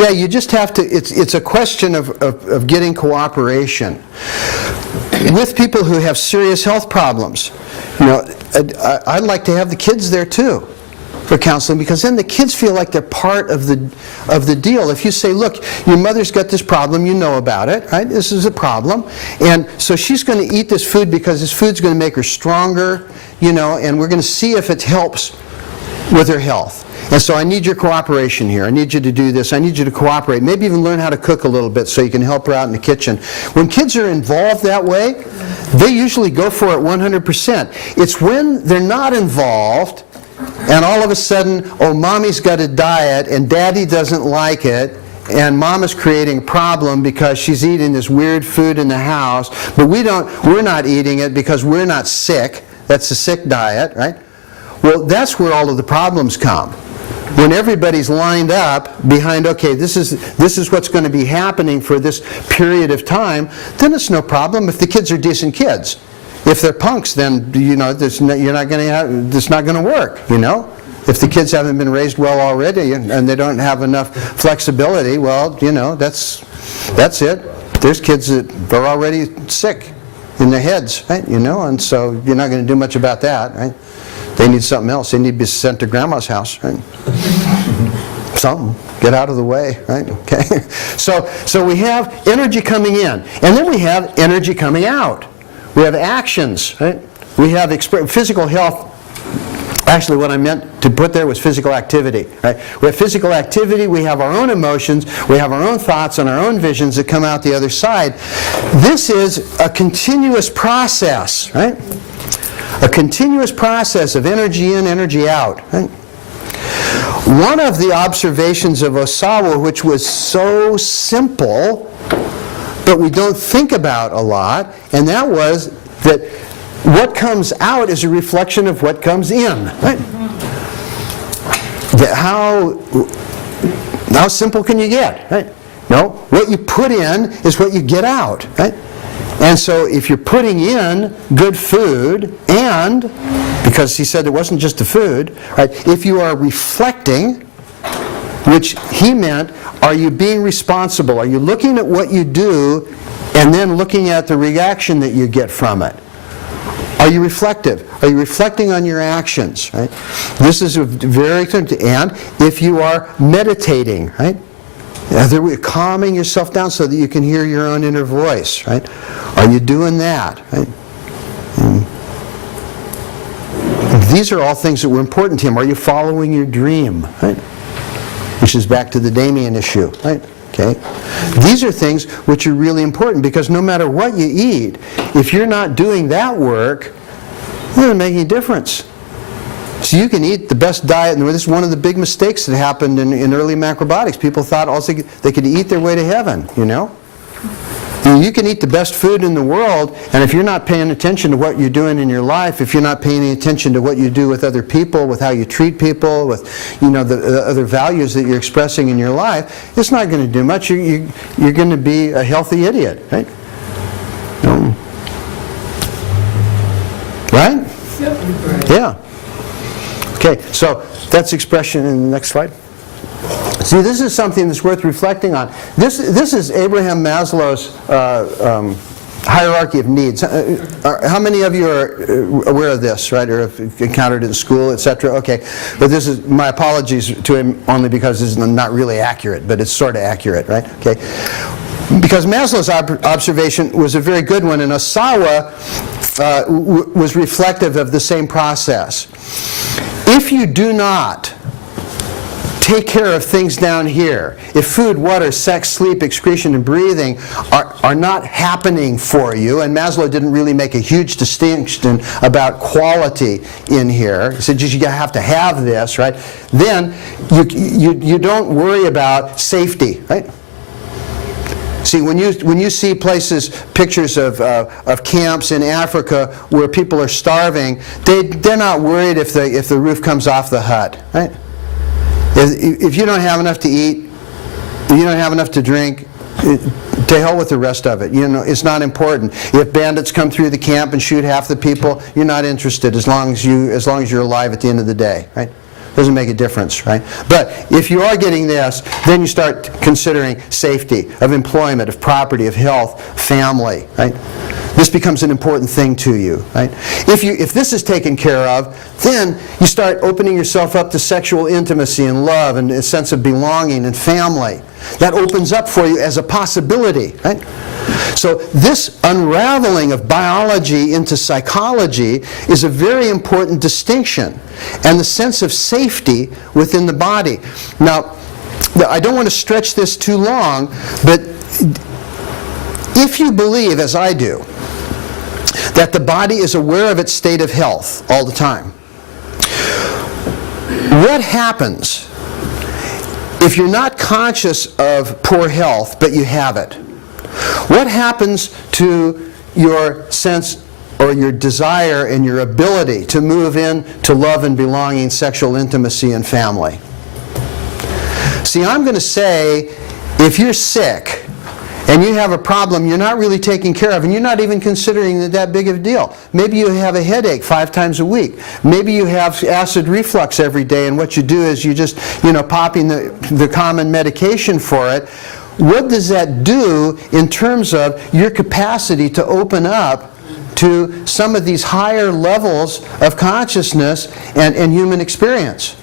Yeah, you just have to, it's a question of getting cooperation. With people who have serious health problems, you know, I'd like to have the kids there too for counseling, because then the kids feel like they're part of the deal. If you say, look, your mother's got this problem, you know about it, right? This is a problem. And so she's going to eat this food because this food's going to make her stronger, you know, and we're going to see if it helps with her health. And so I need your cooperation here. I need you to do this. I need you to cooperate. Maybe even learn how to cook a little bit so you can help her out in the kitchen. When kids are involved that way, they usually go for it 100%. It's when they're not involved and all of a sudden, oh, mommy's got a diet and daddy doesn't like it, and mom is creating a problem because she's eating this weird food in the house, but we're not eating it because we're not sick. That's a sick diet, right? Well, that's where all of the problems come. When everybody's lined up behind, okay, this is what's going to be happening for this period of time, then it's no problem if the kids are decent kids. If they're punks, then you're not going to have, it's not going to work, you know. If the kids haven't been raised well already and they don't have enough flexibility, well, you know, that's it. There's kids that are already sick in their heads, right? You know, and so you're not going to do much about that, right? They need something else. They need to be sent to grandma's house, right? Something. Get out of the way, right? Okay. So we have energy coming in, and then we have energy coming out. We have actions, right? We have physical health. Actually, what I meant to put there was physical activity, right? We have physical activity, we have our own emotions, we have our own thoughts and our own visions that come out the other side. This is a continuous process, right? A continuous process of energy in, energy out, right? One of the observations of Osawa, which was so simple, but we don't think about a lot, and that was that what comes out is a reflection of what comes in. Right? How simple can you get? Right? No, what you put in is what you get out. Right? And so if you're putting in good food, and because he said it wasn't just the food, right? If you are reflecting, which he meant, are you being responsible? Are you looking at what you do and then looking at the reaction that you get from it? Are you reflective? Are you reflecting on your actions? Right? This is a very good. And if you are meditating, right? Calming yourself down so that you can hear your own inner voice, right? Are you doing that? Right? These are all things that were important to him. Are you following your dream? Right? Which is back to the Damien issue, right? Okay. These are things which are really important, because no matter what you eat, if you're not doing that work, it doesn't make any difference. So you can eat the best diet, and this is one of the big mistakes that happened in early macrobiotics. People thought also they could eat their way to heaven, you know? You can eat the best food in the world, and if you're not paying attention to what you're doing in your life, if you're not paying attention to what you do with other people, with how you treat people, with, you know, the other values that you're expressing in your life, it's not going to do much. You're going to be a healthy idiot, right? Right? Yep. Yeah. Okay, so that's expression in the next slide. See, this is something that's worth reflecting on. This is Abraham Maslow's hierarchy of needs. How many of you are aware of this, right, or have encountered it in school, etc.? Okay, but this is, my apologies to him only because it's not really accurate, but it's sort of accurate, right? Okay, because Maslow's observation was a very good one, and Osawa was reflective of the same process. If you do not take care of things down here, if food, water, sex, sleep, excretion, and breathing are not happening for you, and Maslow didn't really make a huge distinction about quality in here, he said you have to have this, right? Then you don't worry about safety, right? See, when you see places, pictures of camps in Africa where people are starving, they're not worried if the roof comes off the hut, right? If you don't have enough to eat, if you don't have enough to drink, to hell with the rest of it. You know, it's not important. If bandits come through the camp and shoot half the people, you're not interested as long as you're alive at the end of the day, right? doesn't make a difference, right? But if you are getting this, then you start considering safety of employment, of property, of health, family, right? This becomes an important thing to you, right? If this is taken care of, then you start opening yourself up to sexual intimacy and love and a sense of belonging and family. That opens up for you as a possibility, right? So this unraveling of biology into psychology is a very important distinction, and the sense of safety within the body. Now, I don't want to stretch this too long, but if you believe, as I do, that the body is aware of its state of health all the time, what happens if you're not conscious of poor health, but you have it? What happens to your sense or your desire and your ability to move in to love and belonging, sexual intimacy, and family? See, I'm going to say, if you're sick and you have a problem you're not really taking care of, and you're not even considering it that big of a deal. Maybe you have a headache 5 times a week. Maybe you have acid reflux every day, and what you do is you just, popping the common medication for it. What does that do in terms of your capacity to open up to some of these higher levels of consciousness and human experience?